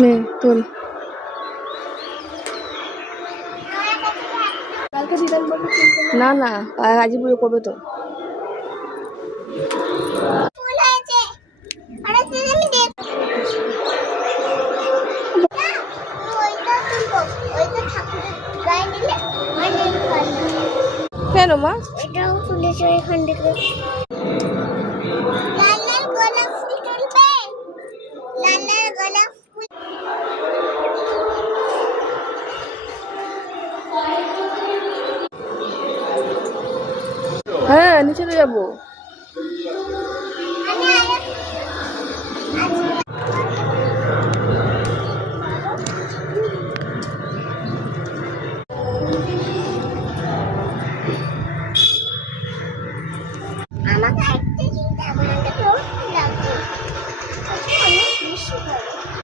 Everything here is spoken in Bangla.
নে তোল। না না, আজই পুজো করবে তো। কেন মা? এটাও তুলেছে এখান থেকে। লাল লাল গোলাপ ফুল তুলবে, লাল লাল গোলাপ ফুল। হ্যাঁ নিচে তো যাবো।